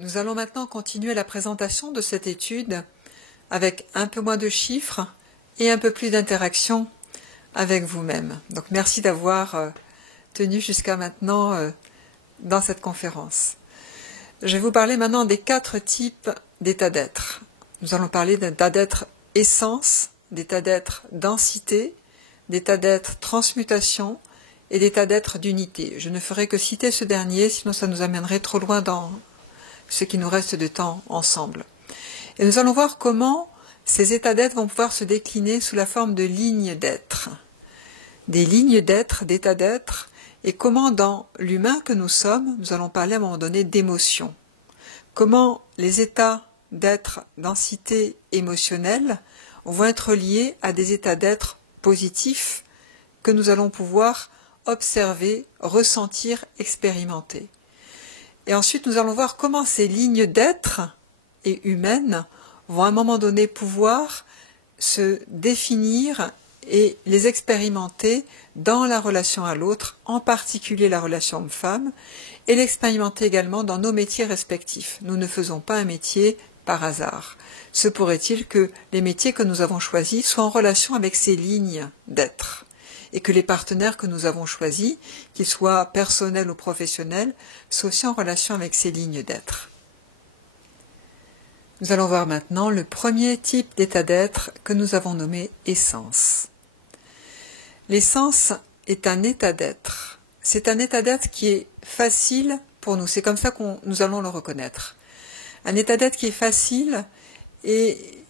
Nous allons maintenant continuer la présentation de cette étude avec un peu moins de chiffres et un peu plus d'interaction avec vous-même. Donc merci d'avoir tenu jusqu'à maintenant dans cette conférence. Je vais vous parler maintenant des 4 types d'état d'être. Nous allons parler d'état d'être essence, d'état d'être densité, d'état d'être transmutation et d'état d'être d'unité. Je ne ferai que citer ce dernier, sinon ça nous amènerait trop loin dans ce qui nous reste de temps ensemble. Et nous allons voir comment ces états d'être vont pouvoir se décliner sous la forme de lignes d'être. Des lignes d'être, d'états d'être, et comment dans l'humain que nous sommes, nous allons parler à un moment donné d'émotions. Comment les états d'être densité émotionnelle vont être liés à des états d'être positifs que nous allons pouvoir observer, ressentir, expérimenter. Et ensuite, nous allons voir comment ces lignes d'être et humaines vont à un moment donné pouvoir se définir et les expérimenter dans la relation à l'autre, en particulier la relation homme-femme, et l'expérimenter également dans nos métiers respectifs. Nous ne faisons pas un métier par hasard. Se pourrait-il que les métiers que nous avons choisis soient en relation avec ces lignes d'être, et que les partenaires que nous avons choisis, qu'ils soient personnels ou professionnels, soient aussi en relation avec ces lignes d'être. Nous allons voir maintenant le premier type d'état d'être que nous avons nommé essence. L'essence est un état d'être. C'est un état d'être qui est facile pour nous. C'est comme ça que nous allons le reconnaître. Un état d'être qui est facile et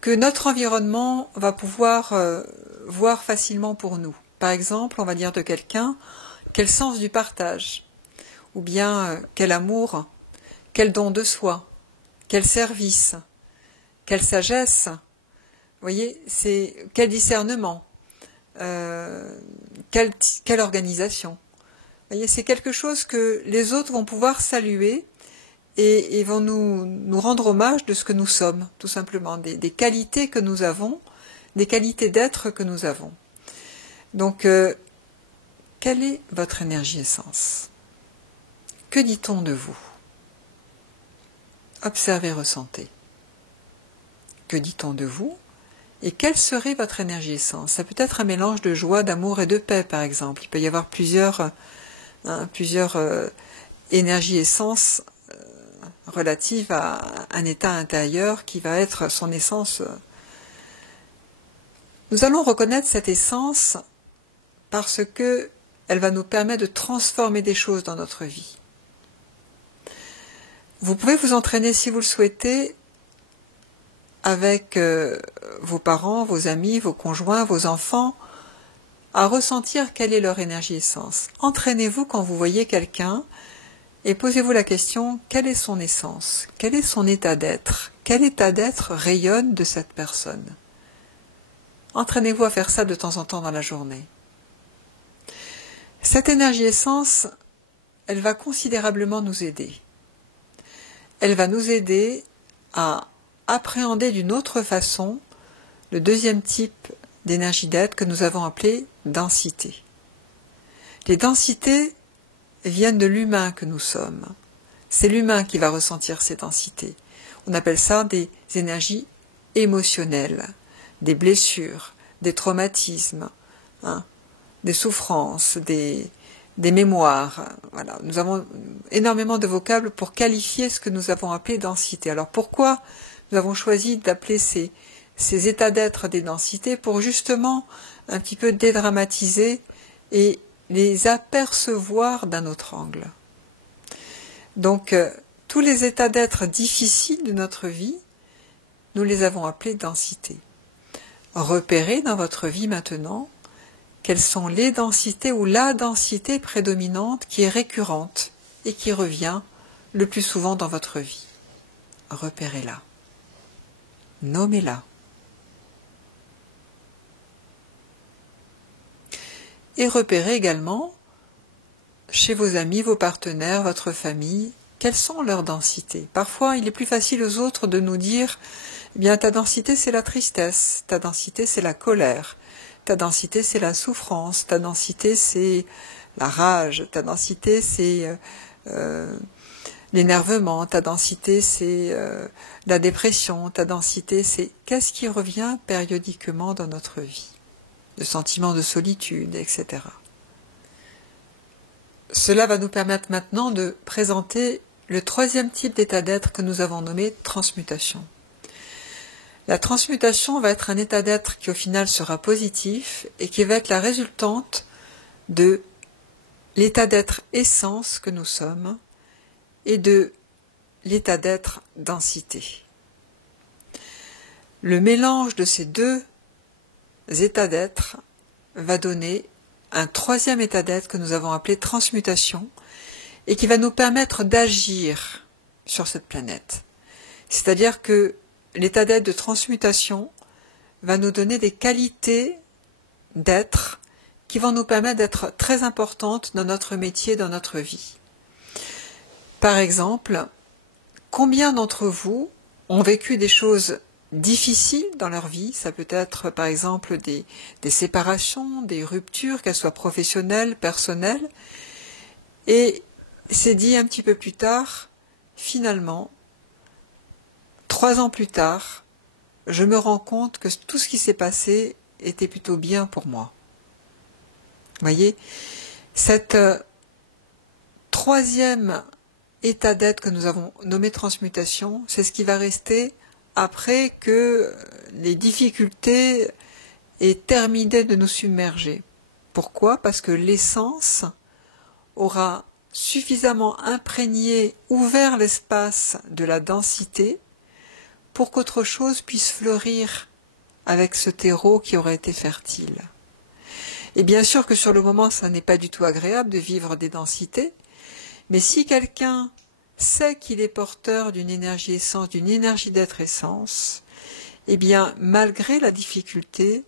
que notre environnement va pouvoir voir facilement pour nous. Par exemple, on va dire de quelqu'un, quel sens du partage, ou bien quel amour, quel don de soi, quel service, quelle sagesse, vous voyez, c'est quel discernement, quelle organisation. Vous voyez, c'est quelque chose que les autres vont pouvoir saluer et vont nous rendre hommage de ce que nous sommes, tout simplement, des qualités que nous avons, des qualités d'être que nous avons. Donc, quelle est votre énergie essence? Que dit-on de vous? Observez, ressentez. Que dit-on de vous? Et quelle serait votre énergie essence? Ça peut être un mélange de joie, d'amour et de paix, par exemple. Il peut y avoir plusieurs énergies essence relatives à un état intérieur qui va être son essence. Nous allons reconnaître cette essence parce que elle va nous permettre de transformer des choses dans notre vie. Vous pouvez vous entraîner si vous le souhaitez avec vos parents, vos amis, vos conjoints, vos enfants, à ressentir quelle est leur énergie essence. Entraînez-vous quand vous voyez quelqu'un et posez-vous la question, quelle est son essence? Quel est son état d'être? Quel état d'être rayonne de cette personne? Entraînez-vous à faire ça de temps en temps dans la journée. Cette énergie essence, elle va considérablement nous aider. Elle va nous aider à appréhender d'une autre façon le deuxième type d'énergie d'être que nous avons appelé densité. Les densités viennent de l'humain que nous sommes. C'est l'humain qui va ressentir ces densités. On appelle ça des énergies émotionnelles, des blessures, des traumatismes, des souffrances, des mémoires. Voilà. Nous avons énormément de vocables pour qualifier ce que nous avons appelé densité. Alors pourquoi nous avons choisi d'appeler ces états d'être des densités? Pour justement un petit peu dédramatiser et les apercevoir d'un autre angle. Donc tous les états d'être difficiles de notre vie, nous les avons appelés densité. Repérez dans votre vie maintenant quelles sont les densités ou la densité prédominante qui est récurrente et qui revient le plus souvent dans votre vie. Repérez-la. Nommez-la. Et repérez également, chez vos amis, vos partenaires, votre famille, quelles sont leurs densités. Parfois, il est plus facile aux autres de nous dire « Eh bien, ta densité, c'est la tristesse, ta densité, c'est la colère, ta densité, c'est la souffrance, ta densité, c'est la rage, ta densité, c'est l'énervement, ta densité c'est la dépression, ta densité c'est qu'est-ce qui revient périodiquement dans notre vie, le sentiment de solitude, etc. Cela va nous permettre maintenant de présenter le troisième type d'état d'être que nous avons nommé transmutation. La transmutation va être un état d'être qui au final sera positif et qui va être la résultante de l'état d'être essence que nous sommes et de l'état d'être densité. Le mélange de ces deux états d'être va donner un troisième état d'être que nous avons appelé transmutation et qui va nous permettre d'agir sur cette planète. C'est-à-dire que l'état d'être de transmutation va nous donner des qualités d'être qui vont nous permettre d'être très importantes dans notre métier, dans notre vie. Par exemple, combien d'entre vous ont vécu des choses difficiles dans leur vie? Ça peut être par exemple des séparations, des ruptures, qu'elles soient professionnelles, personnelles, et c'est dit un petit peu plus tard, finalement, 3 ans plus tard, je me rends compte que tout ce qui s'est passé était plutôt bien pour moi. Vous voyez, cette troisième état d'être que nous avons nommé transmutation, c'est ce qui va rester après que les difficultés aient terminé de nous submerger. Pourquoi? Parce que l'essence aura suffisamment imprégné, ouvert l'espace de la densité pour qu'autre chose puisse fleurir avec ce terreau qui aurait été fertile. Et bien sûr que sur le moment, ça n'est pas du tout agréable de vivre des densités, mais si quelqu'un sait qu'il est porteur d'une énergie essence, d'une énergie d'être essence, eh bien, malgré la difficulté,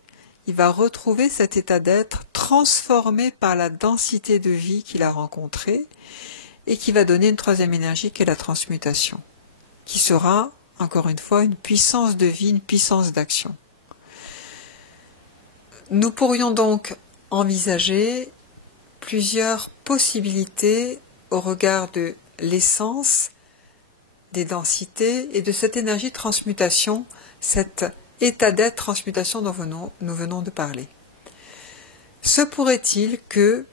il va retrouver cet état d'être transformé par la densité de vie qu'il a rencontrée et qui va donner une troisième énergie qui est la transmutation, qui sera, encore une fois, une puissance de vie, une puissance d'action. Nous pourrions donc envisager plusieurs possibilités au regard de l'essence, des densités et de cette énergie de transmutation, cet état d'être transmutation dont nous venons de parler. Se pourrait-il que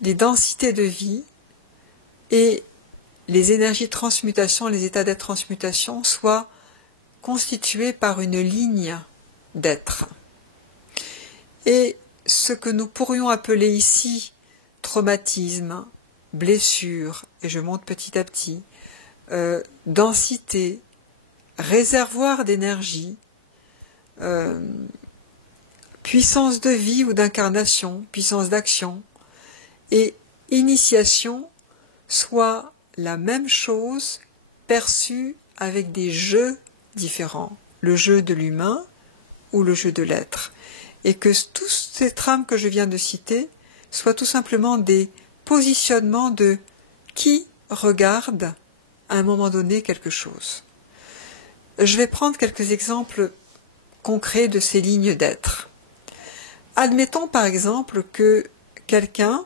les densités de vie et les énergies de transmutation, les états d'être transmutation soient constitués par une ligne d'être. Et ce que nous pourrions appeler ici traumatisme, blessure, et je monte petit à petit, densité, réservoir d'énergie, puissance de vie ou d'incarnation, puissance d'action, et initiation, soit la même chose perçue avec des jeux différents, le jeu de l'humain ou le jeu de l'être, et que toutes ces trames que je viens de citer soient tout simplement des positionnements de qui regarde à un moment donné quelque chose. Je vais prendre quelques exemples concrets de ces lignes d'être. Admettons par exemple que quelqu'un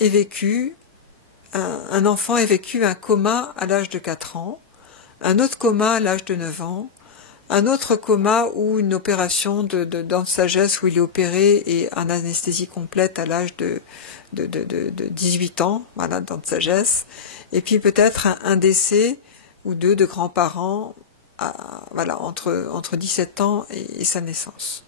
ait vécu, un enfant ait vécu un coma à l'âge de 4 ans, un autre coma à l'âge de 9 ans, un autre coma ou une opération de dents de sagesse où il est opéré et en anesthésie complète à l'âge de 18 ans, voilà, dents de sagesse, et puis peut-être un décès ou deux de grands-parents voilà, entre 17 ans et sa naissance.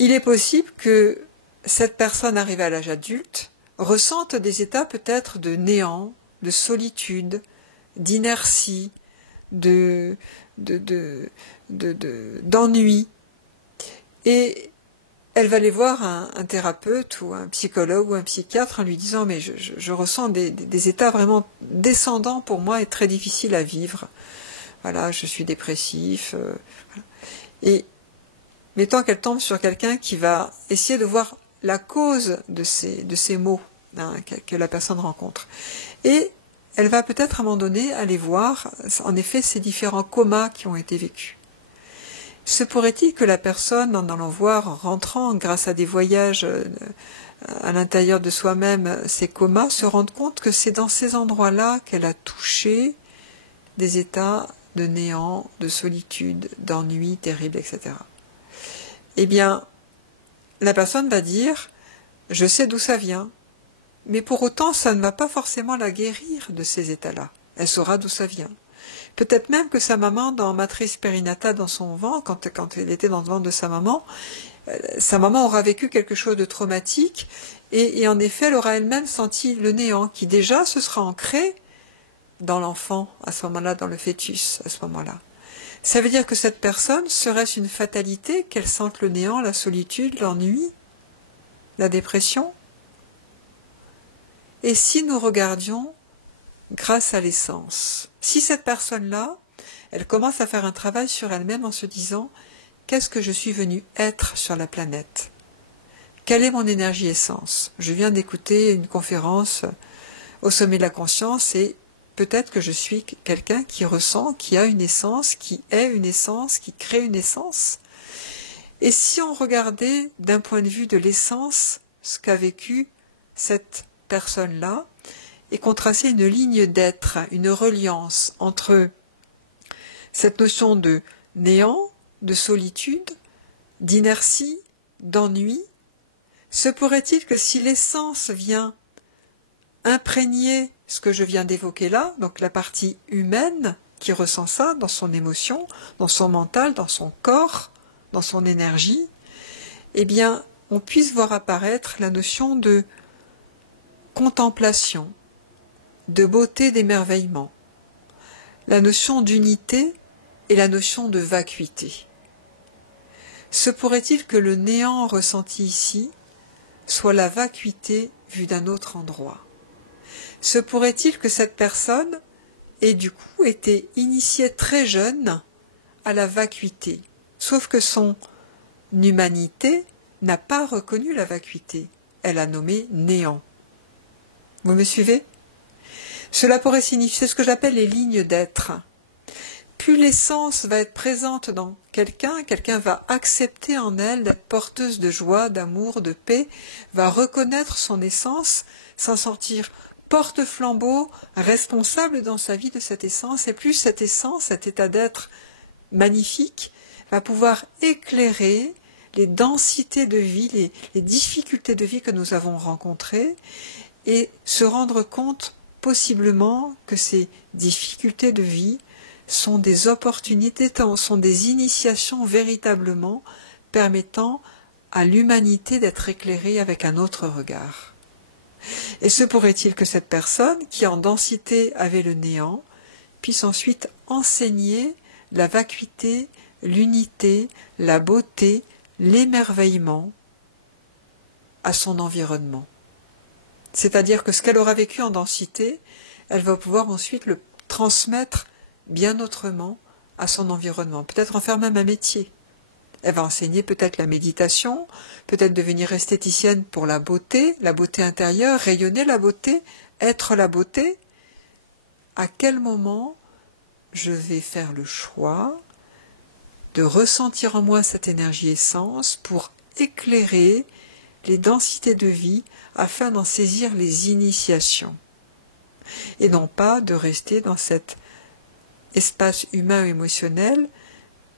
Il est possible que cette personne arrivée à l'âge adulte ressente des états peut-être de néant, de solitude, d'inertie, d'ennui. Et elle va aller voir un thérapeute ou un psychologue ou un psychiatre en lui disant « mais je ressens des états vraiment descendants pour moi et très difficiles à vivre. Voilà, je suis dépressif. » Et mettons qu'elle tombe sur quelqu'un qui va essayer de voir la cause de ces maux que la personne rencontre. Et elle va peut-être à un moment donné aller voir, en effet, ces différents comas qui ont été vécus. Se pourrait-il que la personne, en allant voir, en rentrant grâce à des voyages à l'intérieur de soi-même ces comas, se rendre compte que c'est dans ces endroits-là qu'elle a touché des états de néant, de solitude, d'ennui terrible, etc. Eh bien, la personne va dire « je sais d'où ça vient », mais pour autant, ça ne va pas forcément la guérir de ces états-là. Elle saura d'où ça vient. Peut-être même que sa maman, dans matrice périnatale dans son ventre, quand elle était dans le ventre de sa maman aura vécu quelque chose de traumatique, et en effet, elle aura elle-même senti le néant, qui déjà se sera ancré dans l'enfant, à ce moment-là, dans le fœtus, à ce moment-là. Ça veut dire que cette personne, serait-ce une fatalité qu'elle sente le néant, la solitude, l'ennui, la dépression? Et si nous regardions grâce à l'essence, si cette personne-là, elle commence à faire un travail sur elle-même en se disant « Qu'est-ce que je suis venue être sur la planète? Quelle est mon énergie essence ?» Je viens d'écouter une conférence au sommet de la conscience et peut-être que je suis quelqu'un qui ressent, qui a une essence, qui est une essence, qui crée une essence. Et si on regardait d'un point de vue de l'essence ce qu'a vécu cette personne-là, et qu'on traçait une ligne d'être, une reliance entre cette notion de néant, de solitude, d'inertie, d'ennui, se pourrait-il que si l'essence vient imprégner ce que je viens d'évoquer là, donc la partie humaine qui ressent ça dans son émotion, dans son mental, dans son corps, dans son énergie, eh bien, on puisse voir apparaître la notion de contemplation, de beauté d'émerveillement, la notion d'unité et la notion de vacuité. Se pourrait-il que le néant ressenti ici soit la vacuité vue d'un autre endroit? Se pourrait-il que cette personne ait du coup été initiée très jeune à la vacuité, sauf que son humanité n'a pas reconnu la vacuité, elle a nommé néant. Vous me suivez? Cela pourrait signifier ce que j'appelle les lignes d'être. Plus l'essence va être présente dans quelqu'un, quelqu'un va accepter en elle d'être porteuse de joie, d'amour, de paix, va reconnaître son essence, s'en sentir porte-flambeau, responsable dans sa vie de cette essence, et plus cette essence, cet état d'être magnifique, va pouvoir éclairer les densités de vie, les difficultés de vie que nous avons rencontrées, et se rendre compte possiblement que ces difficultés de vie sont des opportunités, sont des initiations véritablement permettant à l'humanité d'être éclairée avec un autre regard. Et se pourrait-il que cette personne, qui en densité avait le néant, puisse ensuite enseigner la vacuité, l'unité, la beauté, l'émerveillement à son environnement. C'est-à-dire que ce qu'elle aura vécu en densité, elle va pouvoir ensuite le transmettre bien autrement à son environnement. Peut-être en faire même un métier. Elle va enseigner peut-être la méditation, peut-être devenir esthéticienne pour la beauté intérieure, rayonner la beauté, être la beauté. À quel moment je vais faire le choix de ressentir en moi cette énergie essence pour éclairer les densités de vie afin d'en saisir les initiations et non pas de rester dans cet espace humain et émotionnel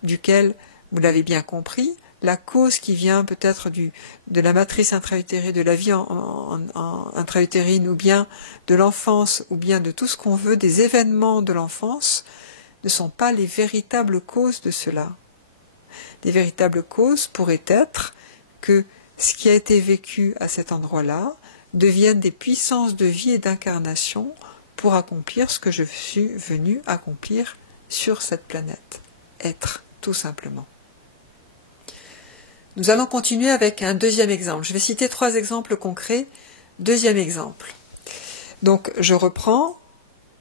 duquel, vous l'avez bien compris, la cause qui vient peut-être de la matrice intra-utérine, de la vie en intra-utérine, ou bien de l'enfance, ou bien de tout ce qu'on veut, des événements de l'enfance, ne sont pas les véritables causes de cela. Les véritables causes pourraient être que ce qui a été vécu à cet endroit-là devienne des puissances de vie et d'incarnation pour accomplir ce que je suis venu accomplir sur cette planète. Être, tout simplement. Nous allons continuer avec un deuxième exemple. Je vais citer 3 exemples concrets. Deuxième exemple. Donc, je reprends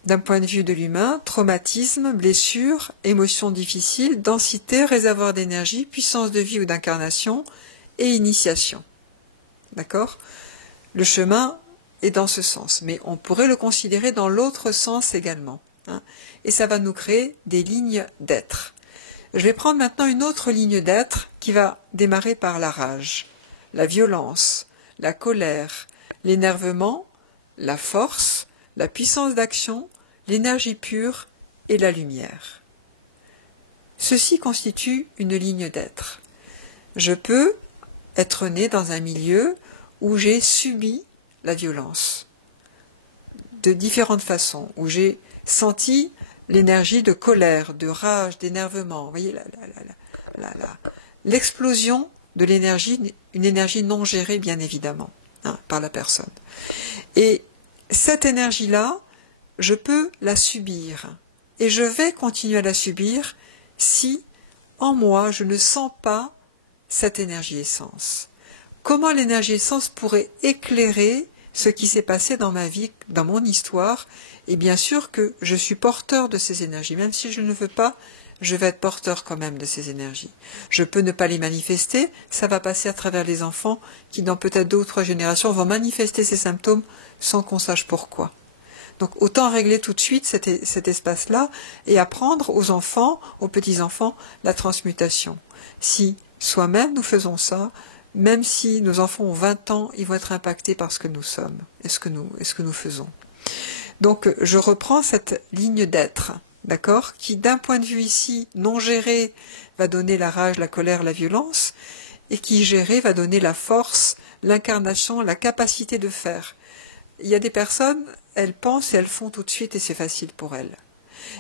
d'un point de vue de l'humain, traumatisme, blessure, émotions difficiles, densité, réservoir d'énergie, puissance de vie ou d'incarnation et initiation. D'accord ? Le chemin est dans ce sens, mais on pourrait le considérer dans l'autre sens également. Et ça va nous créer des lignes d'être. Je vais prendre maintenant une autre ligne d'être qui va démarrer par la rage, la violence, la colère, l'énervement, la force, la puissance d'action, l'énergie pure et la lumière. Ceci constitue une ligne d'être. Je peux être né dans un milieu où j'ai subi la violence, de différentes façons, où j'ai senti l'énergie de colère, de rage, d'énervement. Vous voyez, l'explosion de l'énergie, une énergie non gérée bien évidemment, par la personne. Et cette énergie-là, je peux la subir. Et je vais continuer à la subir si, en moi, je ne sens pas cette énergie essence. Comment l'énergie essence pourrait éclairer ce qui s'est passé dans ma vie, dans mon histoire? Et bien sûr que je suis porteur de ces énergies. Même si je ne veux pas, je vais être porteur quand même de ces énergies. Je peux ne pas les manifester, ça va passer à travers les enfants qui, dans peut-être 2 ou 3 générations, vont manifester ces symptômes sans qu'on sache pourquoi. Donc autant régler tout de suite cet espace-là et apprendre aux enfants, aux petits-enfants, la transmutation. Si soi-même nous faisons ça, même si nos enfants ont 20 ans, ils vont être impactés par ce que nous sommes et ce que nous faisons. Donc je reprends cette ligne d'être, d'accord, qui d'un point de vue ici non géré va donner la rage, la colère, la violence, et qui géré va donner la force, l'incarnation, la capacité de faire. Il y a des personnes, elles pensent et elles font tout de suite et c'est facile pour elles.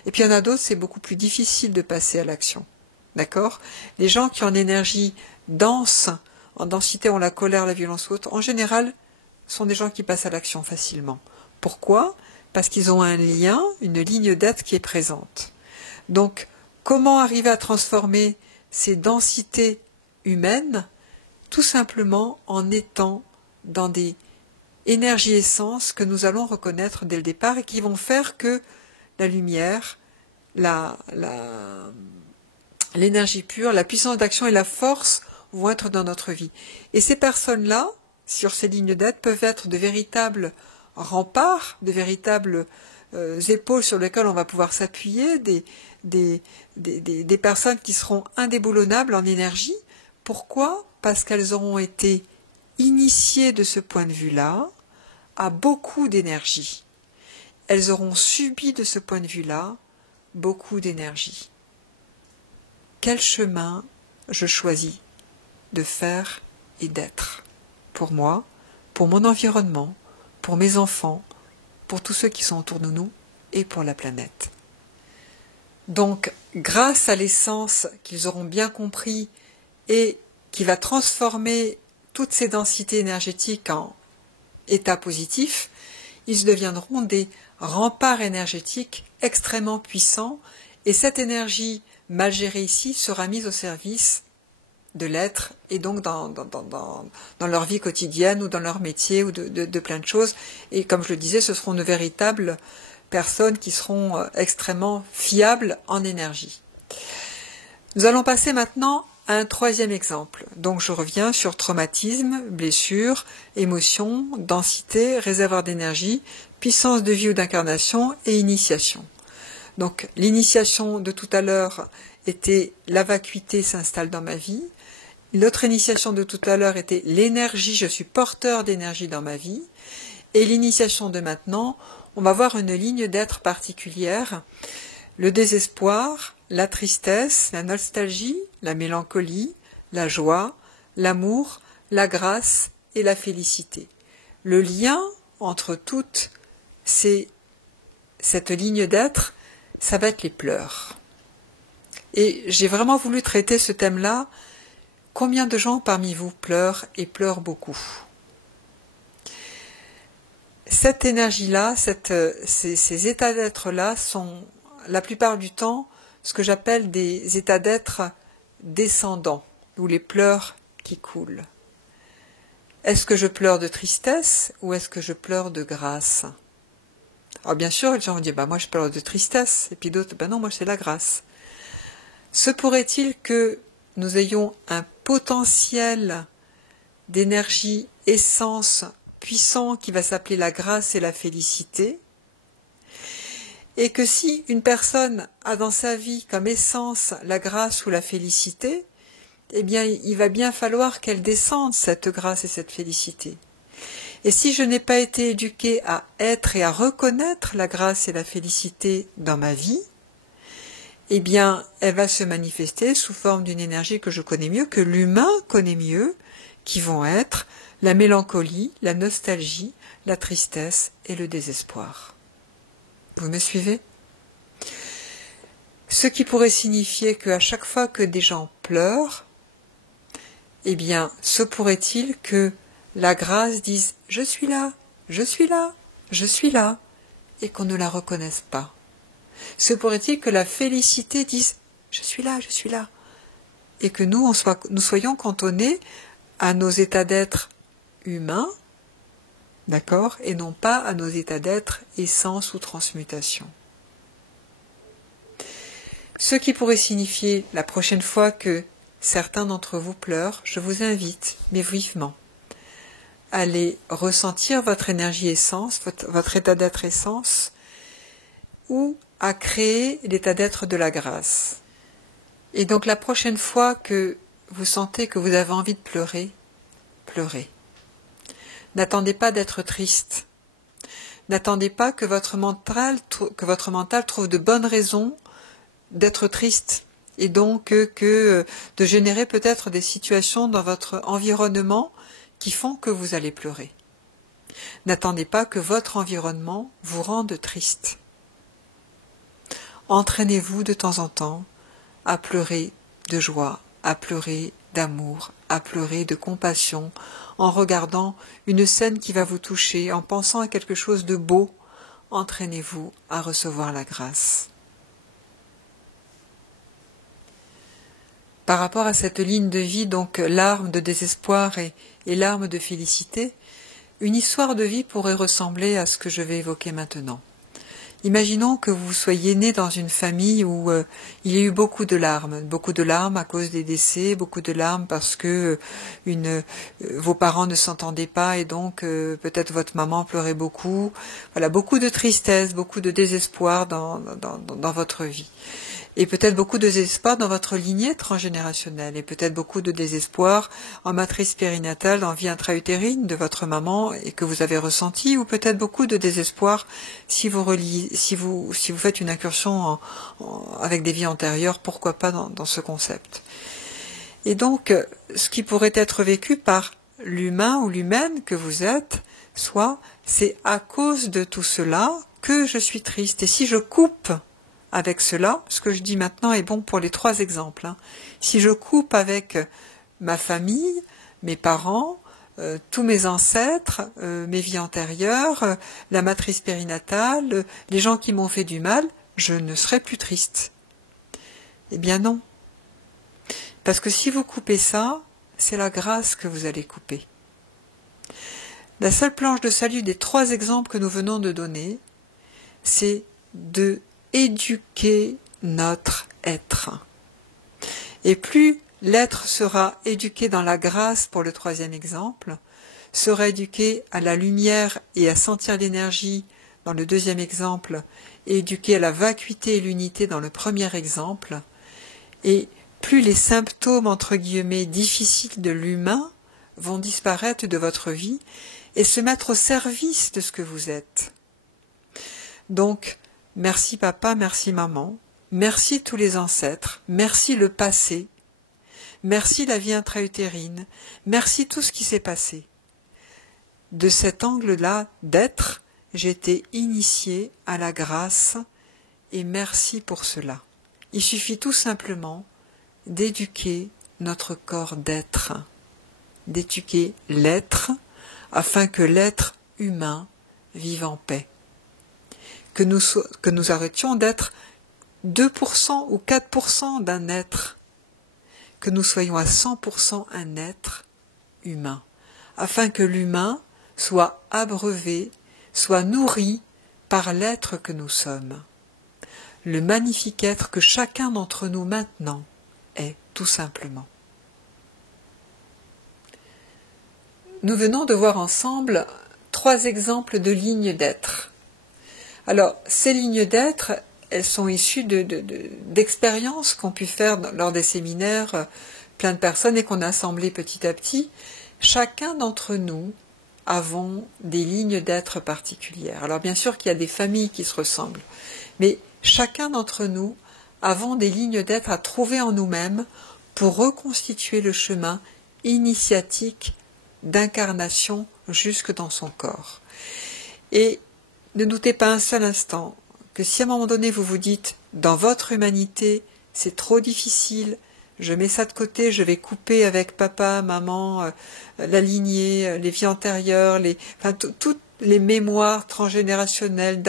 Et puis il y en a d'autres, c'est beaucoup plus difficile de passer à l'action. D'accord? Les gens qui ont une énergie dense, en densité ont la colère, la violence ou autre, en général, sont des gens qui passent à l'action facilement. Pourquoi? Parce qu'ils ont un lien, une ligne d'être qui est présente. Donc, comment arriver à transformer ces densités humaines? Tout simplement en étant dans des énergie essence que nous allons reconnaître dès le départ et qui vont faire que la lumière, l'énergie pure, la puissance d'action et la force vont être dans notre vie. Et ces personnes-là, sur ces lignes d'être, peuvent être de véritables remparts, de véritables épaules sur lesquelles on va pouvoir s'appuyer, des personnes qui seront indéboulonnables en énergie. Pourquoi? Parce qu'elles auront été initiées de ce point de vue-là à beaucoup d'énergie. Elles auront subi de ce point de vue-là beaucoup d'énergie. Quel chemin je choisis de faire et d'être pour moi, pour mon environnement, pour mes enfants, pour tous ceux qui sont autour de nous et pour la planète. Donc, grâce à l'essence qu'ils auront bien compris et qui va transformer toutes ces densités énergétiques en état positif, ils deviendront des remparts énergétiques extrêmement puissants et cette énergie mal gérée ici sera mise au service de l'être et donc dans leur vie quotidienne ou dans leur métier ou de plein de choses. Et comme je le disais, ce seront de véritables personnes qui seront extrêmement fiables en énergie. Nous allons passer maintenant à un 3e exemple. Donc je reviens sur traumatisme, blessure, émotion, densité, réservoir d'énergie, puissance de vie ou d'incarnation et initiation. Donc l'initiation de tout à l'heure était la vacuité s'installe dans ma vie. L'autre initiation de tout à l'heure était l'énergie, je suis porteur d'énergie dans ma vie. Et l'initiation de maintenant, on va voir une ligne d'être particulière. Le désespoir, la tristesse, la nostalgie, la mélancolie, la joie, l'amour, la grâce et la félicité. Le lien entre toutes cette ligne d'être, ça va être les pleurs. Et j'ai vraiment voulu traiter ce thème-là. Combien de gens parmi vous pleurent et pleurent beaucoup? Cette énergie-là, ces états d'être-là sont la plupart du temps ce que j'appelle des états d'être descendants, ou les pleurs qui coulent. Est-ce que je pleure de tristesse ou est-ce que je pleure de grâce? Alors bien sûr, les gens vont dire, moi je pleure de tristesse, et puis d'autres, non, moi c'est la grâce. Se pourrait-il que nous ayons un potentiel d'énergie, essence, puissant qui va s'appeler la grâce et la félicité, et que si une personne a dans sa vie comme essence la grâce ou la félicité, eh bien il va bien falloir qu'elle descende cette grâce et cette félicité. Et si je n'ai pas été éduquée à être et à reconnaître la grâce et la félicité dans ma vie, eh bien, elle va se manifester sous forme d'une énergie que je connais mieux, que l'humain connaît mieux, qui vont être la mélancolie, la nostalgie, la tristesse et le désespoir. Vous me suivez ? Ce qui pourrait signifier qu'à chaque fois que des gens pleurent, eh bien, se pourrait-il que la grâce dise « je suis là, je suis là, je suis là » et qu'on ne la reconnaisse pas. Se pourrait-il que la félicité dise « je suis là, je suis là » et que nous soyons cantonnés à nos états d'être humains, d'accord, et non pas à nos états d'être essence ou transmutation. Ce qui pourrait signifier la prochaine fois que certains d'entre vous pleurent, je vous invite, mais vivement, à aller ressentir votre énergie essence, votre état d'être essence, ou à créer l'état d'être de la grâce. Et donc la prochaine fois que vous sentez que vous avez envie de pleurer, pleurez. N'attendez pas d'être triste. N'attendez pas que votre mental trouve de bonnes raisons d'être triste et donc que de générer peut-être des situations dans votre environnement qui font que vous allez pleurer. N'attendez pas que votre environnement vous rende triste. Entraînez-vous de temps en temps à pleurer de joie, à pleurer d'amour, à pleurer de compassion, en regardant une scène qui va vous toucher, en pensant à quelque chose de beau. Entraînez-vous à recevoir la grâce. Par rapport à cette ligne de vie, donc larmes de désespoir et larmes de félicité, une histoire de vie pourrait ressembler à ce que je vais évoquer maintenant. Imaginons que vous soyez né dans une famille où il y a eu beaucoup de larmes à cause des décès, beaucoup de larmes parce que vos parents ne s'entendaient pas et donc peut-être votre maman pleurait beaucoup. Voilà, beaucoup de tristesse, beaucoup de désespoir dans votre vie. Et peut-être beaucoup de désespoir dans votre lignée transgénérationnelle, et peut-être beaucoup de désespoir en matrice périnatale, en vie intra-utérine de votre maman, et que vous avez ressenti, ou peut-être beaucoup de désespoir si vous faites une incursion avec des vies antérieures, pourquoi pas dans ce concept. Et donc, ce qui pourrait être vécu par l'humain ou l'humaine que vous êtes, c'est à cause de tout cela que je suis triste. Et si je coupe avec cela, ce que je dis maintenant est bon pour les 3 exemples. Si je coupe avec ma famille, mes parents, tous mes ancêtres, mes vies antérieures, la matrice périnatale, les gens qui m'ont fait du mal, je ne serai plus triste. Eh bien non. Parce que si vous coupez ça, c'est la grâce que vous allez couper. La seule planche de salut des 3 exemples que nous venons de donner, c'est de éduquer notre être. Et plus l'être sera éduqué dans la grâce pour le 3e exemple, sera éduqué à la lumière et à sentir l'énergie dans le 2e exemple, et éduqué à la vacuité et l'unité dans le 1er exemple, et plus les symptômes entre guillemets difficiles de l'humain vont disparaître de votre vie et se mettre au service de ce que vous êtes. Donc, merci papa, merci maman, merci tous les ancêtres, merci le passé, merci la vie intra-utérine, merci tout ce qui s'est passé. De cet angle-là d'être, j'ai été initiée à la grâce et merci pour cela. Il suffit tout simplement d'éduquer notre corps d'être, d'éduquer l'être afin que l'être humain vive en paix. Que nous arrêtions d'être 2% ou 4% d'un être, que nous soyons à 100% un être humain, afin que l'humain soit abreuvé, soit nourri par l'être que nous sommes. Le magnifique être que chacun d'entre nous maintenant est, tout simplement. Nous venons de voir ensemble 3 exemples de lignes d'être. Alors, ces lignes d'être, elles sont issues d'expériences qu'ont pu faire lors des séminaires plein de personnes et qu'on a assemblées petit à petit. Chacun d'entre nous avons des lignes d'être particulières. Alors bien sûr qu'il y a des familles qui se ressemblent, mais chacun d'entre nous avons des lignes d'être à trouver en nous-mêmes pour reconstituer le chemin initiatique d'incarnation jusque dans son corps. Et ne doutez pas un seul instant que si à un moment donné vous vous dites « dans votre humanité, c'est trop difficile, je mets ça de côté, je vais couper avec papa, maman, la lignée, les vies antérieures, toutes les mémoires transgénérationnelles,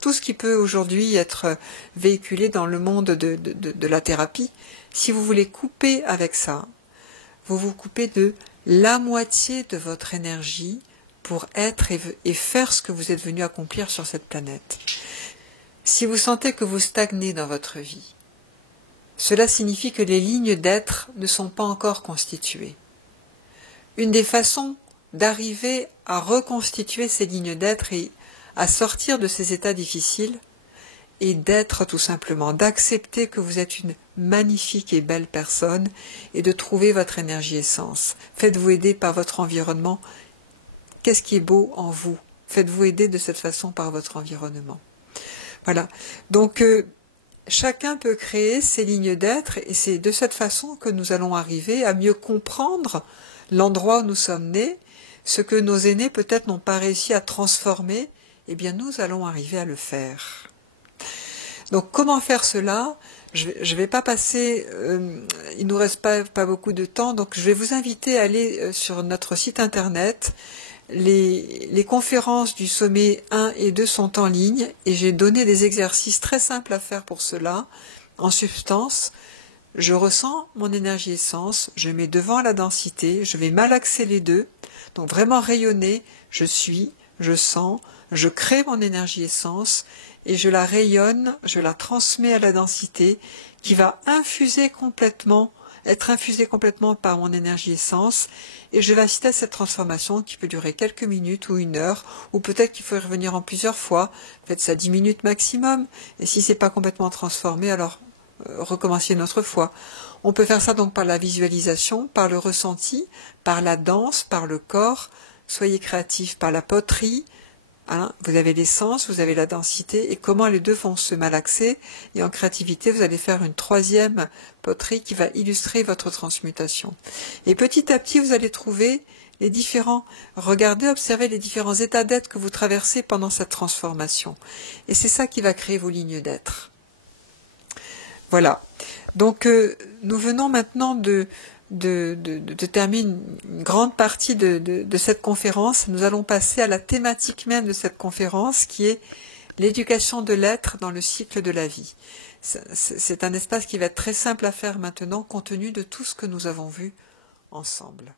tout ce qui peut aujourd'hui être véhiculé dans le monde de la thérapie, si vous voulez couper avec ça, vous vous coupez de la moitié de votre énergie pour être et faire ce que vous êtes venu accomplir sur cette planète. Si vous sentez que vous stagnez dans votre vie, cela signifie que les lignes d'être ne sont pas encore constituées. Une des façons d'arriver à reconstituer ces lignes d'être et à sortir de ces états difficiles est d'être tout simplement, d'accepter que vous êtes une magnifique et belle personne et de trouver votre énergie essence. Faites-vous aider par votre environnement. Qu'est-ce qui est beau en vous? Faites-vous aider de cette façon par votre environnement. Voilà. Donc, chacun peut créer ses lignes d'être et c'est de cette façon que nous allons arriver à mieux comprendre l'endroit où nous sommes nés, ce que nos aînés peut-être n'ont pas réussi à transformer, eh bien nous allons arriver à le faire. Donc comment faire cela? Je vais pas passer, il nous reste pas beaucoup de temps, donc je vais vous inviter à aller sur notre site internet. Les conférences du sommet 1 et 2 sont en ligne et j'ai donné des exercices très simples à faire pour cela. En substance, je ressens mon énergie essence, je mets devant la densité, je vais malaxer les deux, donc vraiment rayonner, je suis, je sens, je crée mon énergie essence et je la rayonne, je la transmets à la densité qui va être infusée complètement par mon énergie essence et je vais assister à cette transformation qui peut durer quelques minutes ou une heure ou peut-être qu'il faut y revenir en plusieurs fois, faites ça 10 minutes maximum et si c'est pas complètement transformé alors recommencer une autre fois. On peut faire ça donc par la visualisation, par le ressenti, par la danse, par le corps, soyez créatifs par la poterie. Vous avez l'essence, vous avez la densité et comment les deux vont se malaxer et en créativité vous allez faire une troisième poterie qui va illustrer votre transmutation. Et petit à petit vous allez trouver observez les différents états d'être que vous traversez pendant cette transformation. Et c'est ça qui va créer vos lignes d'être. Voilà. Donc nous venons maintenant de terminer une grande partie de cette conférence. Nous allons passer à la thématique même de cette conférence qui est l'éducation de l'être dans le cycle de la vie. C'est un espace qui va être très simple à faire maintenant compte tenu de tout ce que nous avons vu ensemble.